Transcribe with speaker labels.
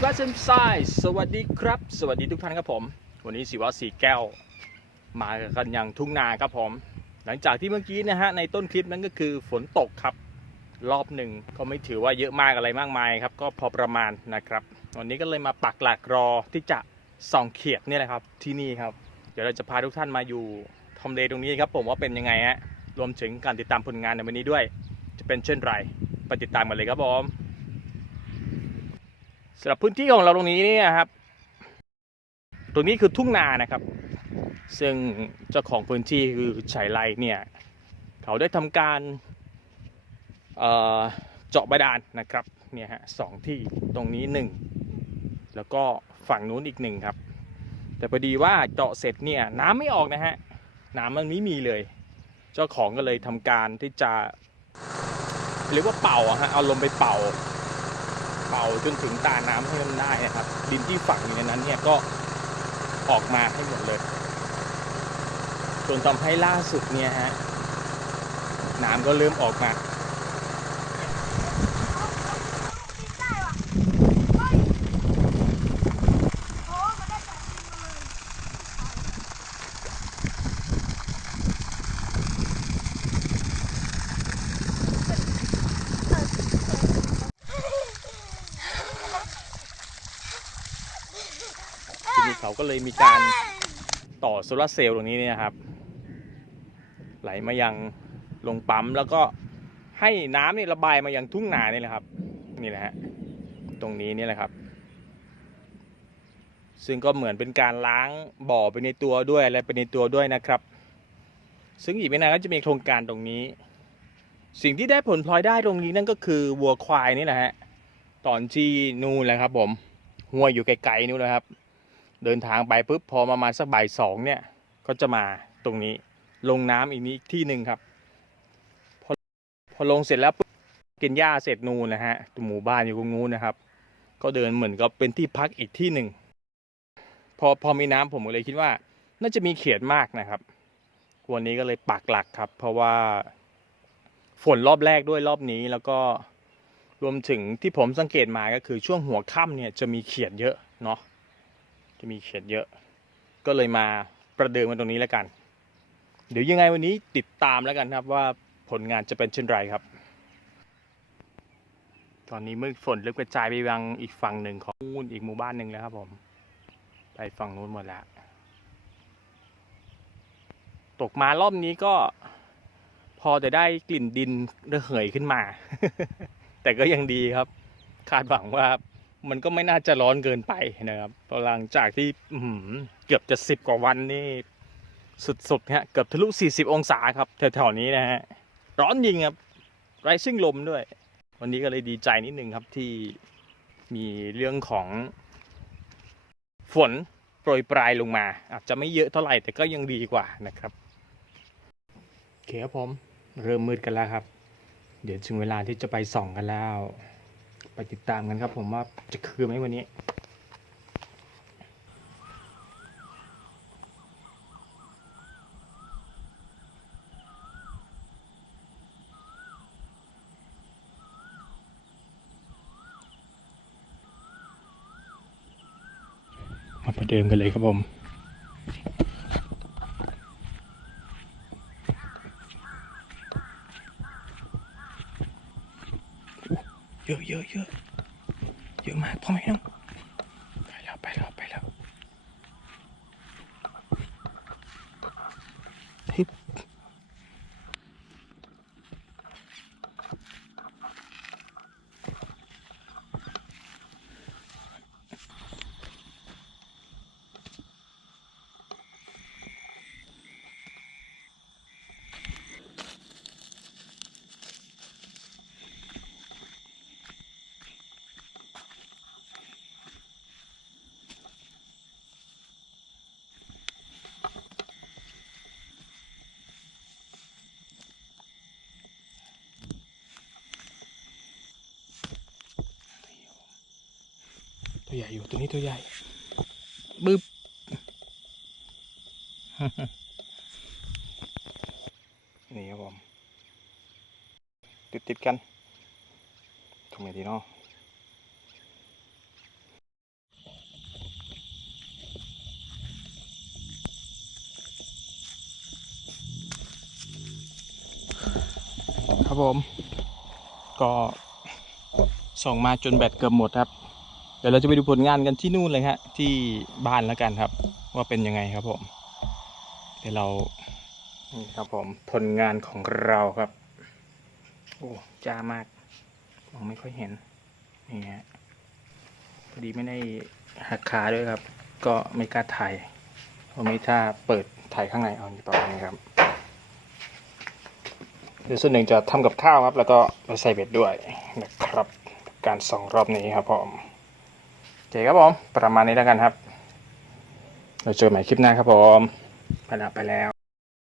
Speaker 1: วัดเซนไซสวัสดีครับ สวัสดีทุกท่านครับผม วันนี้สิวะสีแก้ว มากันอย่างทุ่งนาครับผม หลังจากที่เมื่อกี้นะฮะในต้นคลิปนั้นก็คือฝนตกครับ รอบหนึ่งก็ไม่ถือว่าเยอะมากอะไรมากมายครับ ก็พอประมาณนะครับ วันนี้ก็เลยมาปักหลักรอที่จะส่องเขียดนี่แหละครับที่นี่ครับ เดี๋ยวเราจะพาทุกท่านมาอยู่ทำเลตรงนี้ครับผมว่าเป็นยังไงฮะรวมถึงการติดตามผลงานในวันนี้ด้วย จะเป็นเช่นไรไปติดตามกันเลยครับผม สำหรับพื้นที่ของเราตรงนี้เนี่ยครับ ตรงนี้คือทุ่งนานะครับ ซึ่งเจ้าของพื้นที่คือชัยไลเนี่ย เขาได้ทำการเเจาะบาดาลนะครับเนี่ยฮะสองที่ตรงนี้หนึ่งแล้วก็ฝั่งนู้นอีกหนึ่งครับ แต่พอดีว่าเจาะเสร็จเนี่ยน้ำไม่ออกนะฮะน้ำมันไม่มีเลย เจ้าของก็เลยทำการที่จะเรียกว่าเป่าอะฮะเอาลมไปเป่า เป่าจนถึงตาน้ำให้มันได้นะครับ ดินที่ฝังอยู่ในนั้นเนี่ยก็ออกมาให้หมดเลยจนทำให้ล่าสุดเนี่ยฮะน้ำก็เริ่มออกมา
Speaker 2: ได้ว่ะเฮ้ยโอ้มันได้สองทีเลย
Speaker 1: ทีนี้ เขาก็เลยมีการต่อโซลาร์เซลล์ตรงนี้เนี่ยครับ ไหลมายังลงปั๊มแล้วก็ให้น้ำนี่ระบายมายังทุ่งนานี่แหละครับ นี่แหละฮะตรงนี้นี่แหละครับ ซึ่งก็เหมือนเป็นการล้างบ่อไปในตัวด้วยอะไรไปในตัวด้วยนะครับ ซึ่งอีกไม่นานก็จะมีโครงการตรงนี้ สิ่งที่ได้ผลพลอยได้ตรงนี้นั่นก็คือวัวควายนี่แหละฮะตอนที่นู่นแหละครับ ผมห้วอยู่ไกลๆนู่นนะครับ เดินทางไปปุ๊บพอประมาณสักบ่ายสองเนี่ยก็จะมาตรงนี้ลงน้ำอีกนี้ที่หนึ่งครับ พอพอลงเสร็จแล้วปุ๊บกินหญ้าเสร็จนูนนะฮะหมู่บ้านอยู่ตรงนู้นนะครับ ก็เดินเหมือนกับเป็นที่พักอีกที่หนึ่งพอพอมีน้ำผมก็เลยคิดว่า น่าจะมีเขียดมากนะครับ วันนี้ก็เลยปักหลักครับ เพราะว่าฝนรอบแรกด้วยรอบนี้แล้วก็รวมถึงที่ผมสังเกตมาก็คือช่วงหัวค่ำเนี่ยจะมีเขียดเยอะเนาะ จะมีเขียดเยอะ ก็เลยมาประเดิมกันตรงนี้แล้วกัน เดี๋ยวยังไงวันนี้ติดตามแล้วกันครับว่าผลงานจะเป็นเช่นไรครับ ตอนนี้มืดฝนเริ่มกระจายไปยังอีกฝั่งหนึ่งของนู่นอีกหมู่บ้านหนึ่งแล้วครับผม ไปฝั่งนู้นหมดแล้ว ตกมารอบนี้ก็พอจะได้กลิ่นดินระเหยขึ้นมา แต่ก็ยังดีครับ คาดหวังว่า มันก็ไม่น่าจะร้อนเกินไปนะครับพราะหลังจากที่เกือบจะสิบกว่าวันนี่สุดๆฮะเกือบทะลุ 40 องศาครับแถวๆนี้นะฮะร้อนจริงครับไรซิ่งลมด้วย วันนี้ก็เลยดีใจนิดนึงครับที่มีเรื่องของฝนโปรยปลายลงมา อาจจะไม่เยอะเท่าไหร่แต่ก็ยังดีกว่านะครับโอเคครับผมเริ่มมืดกันแล้วครับ เดี๋ยวถึงเวลาที่จะไปส่องกันแล้ว ไปติดตามกันครับ ผมว่าจะคือไหมวันนี้มาประเดิมกันเลยครับผม เยอะ เยอะมากพ่อแม่น้องไปแล้วไปแล้วไปแล้ว ตัวใหญ่อยู่ตัวนี้ตัวใหญ่บึ๊บนี่ครับผมติดติดกันทำไงดีเนาะครับผม ก็ส่งมาจนแบตเกือบหมดครับ เดี๋ยวเราจะไปดูผลงานกันที่นู่นเลยฮะ ที่บ้านแล้วกันครับ ว่าเป็นยังไงครับผม เดี๋ยวเรานี่ครับผมผลงานของเราครับ โอ้จ้ามากมองไม่ค่อยเห็นนี่ฮะพอดีไม่ได้หักขาด้วยครับ ก็ไม่กล้าถ่ายเพราะไม่ถ้าเปิดถ่ายข้างในเอาอยู่ประมาณนี้ครับเดี๋ยวส่วนหนึ่งจะทำกับข้าวครับ แล้วก็ไปใส่เบ็ดด้วยนะครับ การส่องรอบนี้ครับผม เคครับผม ประมาณนี้แล้วกันครับ เราเจอกันใหม่คลิปหน้าครับผม ไปแล้วไปแล้ว